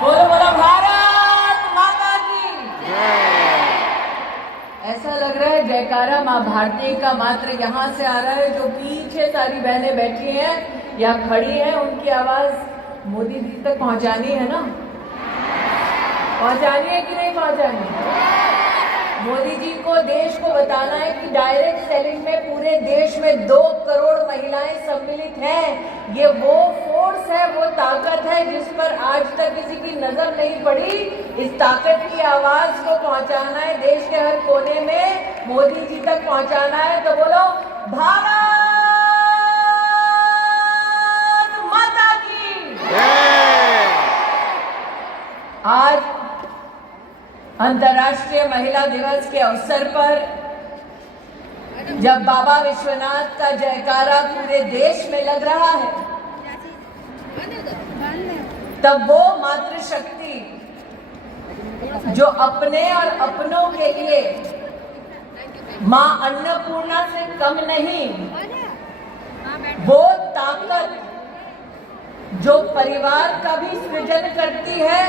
बोलो बोलो भारत माता की। ऐसा लग रहा है जयकारा माँ भारती का मात्र यहाँ से आ रहा है। जो पीछे सारी बहनें बैठी हैं या खड़ी हैं, उनकी आवाज मोदी जी तक पहुंचानी है ना? पहुंचानी है कि नहीं पहुंचानी? मोदी जी को देश को बताना है कि डायरेक्ट सेलिंग में पूरे देश में 2 करोड़ महिलाएं सम्मिलित हैं। ये वो फोर्स है, वो ताकत है जिस पर आज तक किसी की नजर नहीं पड़ी। इस ताकत की आवाज को पहुंचाना है देश के हर कोने में, मोदी जी तक पहुंचाना है। तो बोलो भारत माता की। आज अंतर्राष्ट्रीय महिला दिवस के अवसर पर जब बाबा विश्वनाथ का जयकारा पूरे देश में लग रहा है, तब वो मातृशक्ति जो अपने और अपनों के लिए मां अन्नपूर्णा से कम नहीं, वो ताकत जो परिवार का भी सृजन करती है,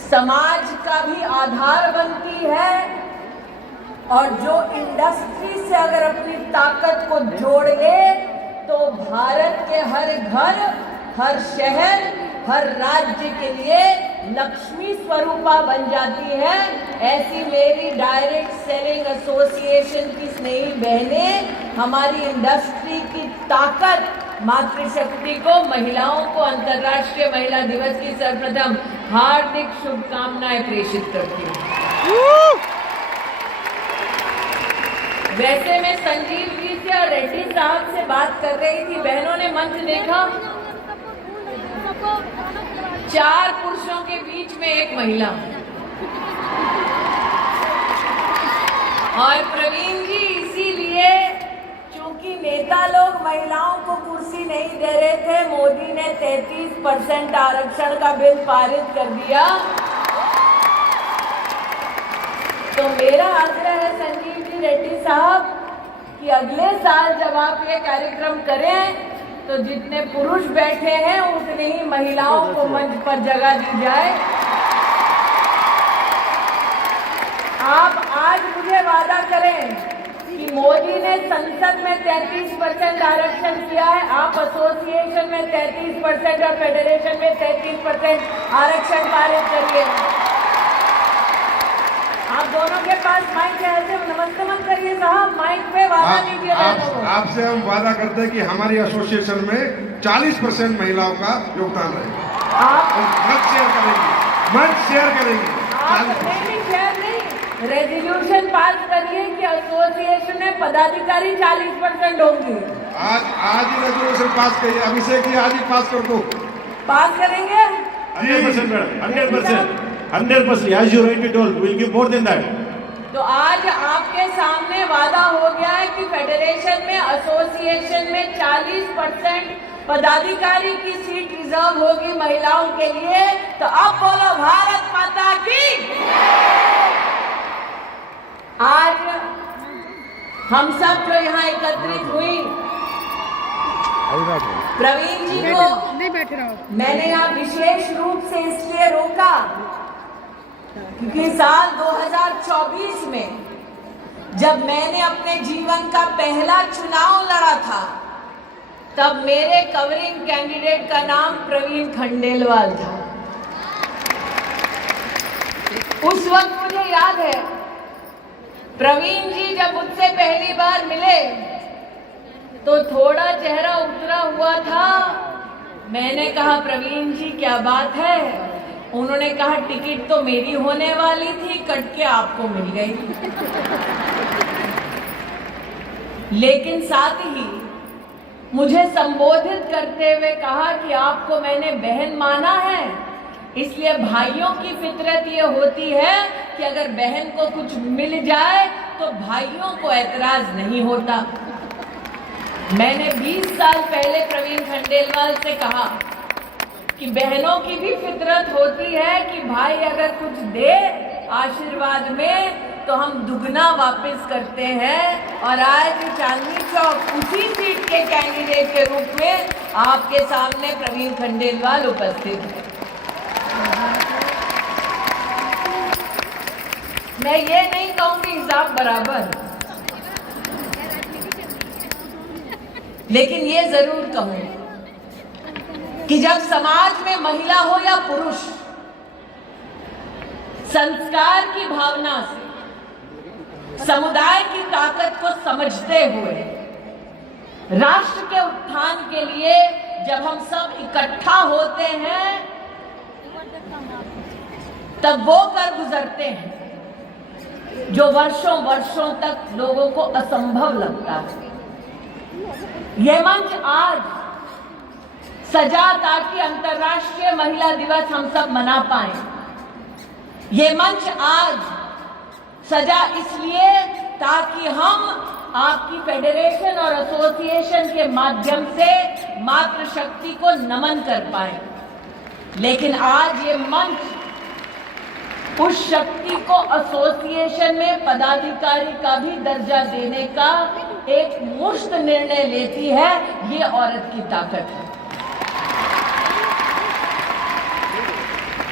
समाज का भी आधार बनती है, और जो इंडस्ट्री से अगर अपनी ताकत को जोड़ ले तो भारत के हर घर, हर शहर, हर राज्य के लिए लक्ष्मी स्वरूपा बन जाती है। ऐसी मेरी डायरेक्ट सेलिंग एसोसिएशन की स्नेही बहनें हमारी इंडस्ट्री की ताकत, मातृशक्ति को, महिलाओं को अंतर्राष्ट्रीय महिला दिवस की सर्वप्रथम हार्दिक शुभकामनाएं प्रेषित करती हूँ। वैसे मैं संजीव जी से और रेड्डी साहब से बात कर रही थी, बहनों ने मंच देखा, 4 पुरुषों के बीच में 1 महिला। और प्रवीण जी, इसीलिए चूंकि नेता लोग महिलाओं को कुर्सी नहीं दे रहे थे, मोदी ने 33% आरक्षण का बिल पारित कर दिया। तो मेरा आग्रह है संजीव जी, रेड्डी साहब, कि अगले साल जब आप ये कार्यक्रम करें तो जितने पुरुष बैठे हैं उतनी ही महिलाओं को मंच पर जगह दी जाए। आप आज मुझे वादा करें कि मोदी ने संसद में 33% आरक्षण किया है, आप एसोसिएशन में 33% और फेडरेशन में 33% आरक्षण पारित करिए। आप दोनों के पास माइक है, ऐसे नमस्ते मत करिए साहब, माइक पे वादा लीजिए। आपसे हम वादा करते हैं कि हमारी एसोसिएशन में 40% महिलाओं का योगदान रहेगा। आप मंच शेयर करेंगे, मंच शेयर करेंगे। नहीं, शेयर नहीं, रेजोल्यूशन पास करिए कि एसोसिएशन में पदाधिकारी 40% होंगे। आज ही रेजोल्यूशन पास करिए, अभिषेक जी आज ही पास कर दो। पास करेंगे 100% madam, 100%, as you rightly told, we'll give more than that. तो आज आपके सामने वादा हो गया है कि फेडरेशन में, एसोसिएशन में 40% पदाधिकारी की सीट रिजर्व होगी महिलाओं के लिए। तो अब बोलो भारत माता की। आज हम सब जो यहाँ एकत्रित हुई, प्रवीण जी को मैंने यहाँ विशेष रूप से इसलिए रोका क्योंकि साल 2024 में जब मैंने अपने जीवन का पहला चुनाव लड़ा था, तब मेरे कवरिंग कैंडिडेट का नाम प्रवीण खंडेलवाल था। उस वक्त मुझे याद है, प्रवीण जी जब मुझसे पहली बार मिले तो थोड़ा चेहरा उतरा हुआ था। मैंने कहा, प्रवीण जी क्या बात है? उन्होंने कहा, टिकट तो मेरी होने वाली थी, कट के आपको मिल गई। लेकिन साथ ही मुझे संबोधित करते हुए कहा कि आपको मैंने बहन माना है, इसलिए भाइयों की फितरत ये होती है कि अगर बहन को कुछ मिल जाए तो भाइयों को ऐतराज नहीं होता। मैंने 20 साल पहले प्रवीण खंडेलवाल से कहा कि बहनों की भी फितरत होती है कि भाई अगर कुछ दे आशीर्वाद में तो हम दुगना वापस करते हैं। और आज चांदनी चौक उसी सीट के कैंडिडेट के रूप में आपके सामने प्रवीण खंडेलवाल उपस्थित है। मैं ये नहीं कहूंगी हिसाब बराबर, लेकिन ये जरूर कहूं कि जब समाज में महिला हो या पुरुष, संस्कार की भावना से समुदाय की ताकत को समझते हुए राष्ट्र के उत्थान के लिए जब हम सब इकट्ठा होते हैं तब वो कर गुजरते हैं जो वर्षों वर्षों तक लोगों को असंभव लगता है। यह मंच आज सजा ताकि अंतर्राष्ट्रीय महिला दिवस हम सब मना पाए। ये मंच आज सजा इसलिए ताकि हम आपकी फेडरेशन और एसोसिएशन के माध्यम से मातृशक्ति को नमन कर पाए। लेकिन आज ये मंच उस शक्ति को एसोसिएशन में पदाधिकारी का भी दर्जा देने का एक मुश्त निर्णय लेती है। ये औरत की ताकत है।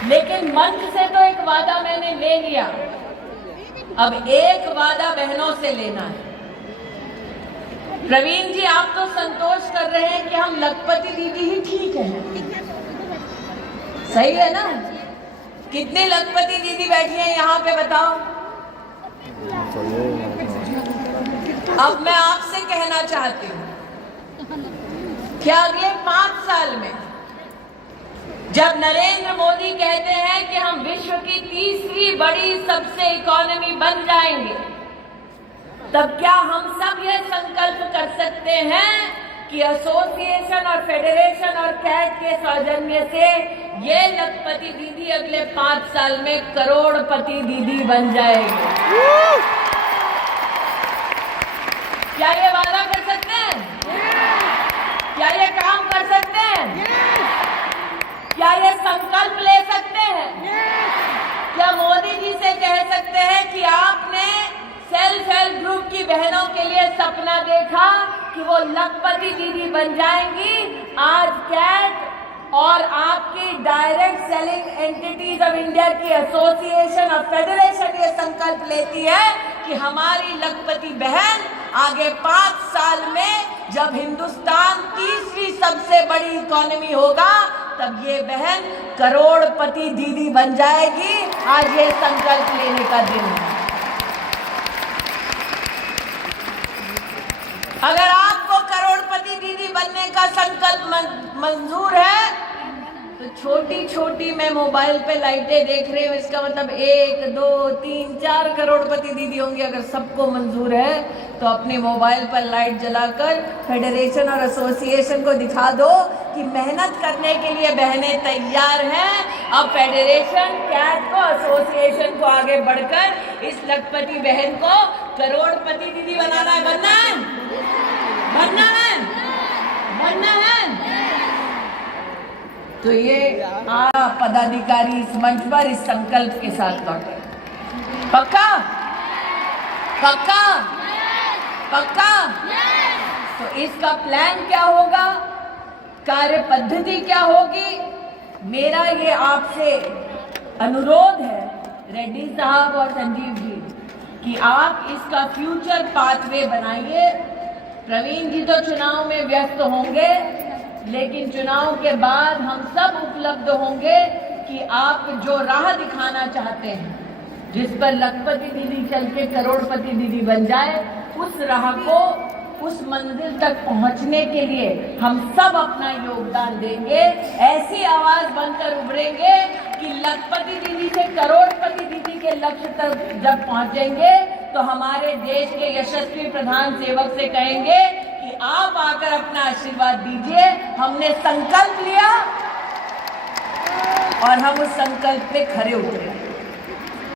लेकिन मंच से तो एक वादा मैंने ले लिया, अब एक वादा बहनों से लेना है। प्रवीण जी, आप तो संतोष कर रहे हैं कि हम लखपति दीदी ही ठीक है, सही है ना? कितनी लखपति दीदी बैठी हैं यहाँ पे बताओ? अब मैं आपसे कहना चाहती हूँ कि अगले 5 साल में जब नरेंद्र मोदी कहते हैं कि हम विश्व की तीसरी बड़ी सबसे इकोनॉमी बन जाएंगे, तब क्या हम सब ये संकल्प कर सकते हैं कि एसोसिएशन और फेडरेशन और कैट के सौजन्य से ये लखपति दीदी अगले 5 साल में करोड़पति दीदी बन जाएगी? क्या ये वादा कर सकते हैं? क्या ये काम कर सकते हैं? क्या ये संकल्प ले सकते हैं? क्या मोदी जी से कह सकते हैं कि आपने सेल्फ हेल्प ग्रुप की बहनों के लिए सपना देखा कि वो लखपति दीदी बन जाएंगी? आज कैट और आपकी direct selling entities of India की एसोसिएशन और फेडरेशन ये संकल्प लेती है कि हमारी लखपति बहन आगे 5 साल में जब हिंदुस्तान तीसरी सबसे बड़ी इकोनॉमी होगा तब ये बहन करोड़पति दीदी बन जाएगी। आज ये संकल्प लेने का दिन है। अगर आपको करोड़पति दीदी बनने का संकल्प मंजूर है तो छोटी छोटी मैं मोबाइल पे लाइटें देख रही हूँ, इसका मतलब 1, 2, 3, 4 करोड़पति दीदी होंगी। अगर सबको मंजूर है तो अपने मोबाइल पर लाइट जलाकर फेडरेशन और एसोसिएशन को दिखा दो कि मेहनत करने के लिए बहनें तैयार हैं। अब फेडरेशन, कैट को, एसोसिएशन को आगे बढ़कर इस लखपति बहन को करोड़पति दीदी बनाना है। बनना है, बनना है, बनना है। तो ये पदाधिकारी इस मंच पर इस संकल्प के साथ लौटे। पक्का? पक्का? पक्का? तो इसका प्लान क्या होगा, कार्य पद्धति क्या होगी? मेरा ये आपसे अनुरोध है रेड्डी साहब और संजीव जी कि आप इसका फ्यूचर पाथवे बनाइए। प्रवीण जी तो चुनाव में व्यस्त होंगे, लेकिन चुनाव के बाद हम सब उपलब्ध होंगे कि आप जो राह दिखाना चाहते हैं, जिस पर लखपति दीदी चल के करोड़पति दीदी बन जाए, उस राह को, उस मंजिल तक पहुंचने के लिए हम सब अपना योगदान देंगे। ऐसी आवाज बनकर उभरेंगे कि लखपति दीदी से करोड़पति दीदी के लक्ष्य तक जब पहुंचेंगे तो हमारे देश के यशस्वी प्रधान सेवक से कहेंगे कि आप आकर अपना आशीर्वाद दीजिए। हमने संकल्प लिया और हम उस संकल्प पे खरे उतरे।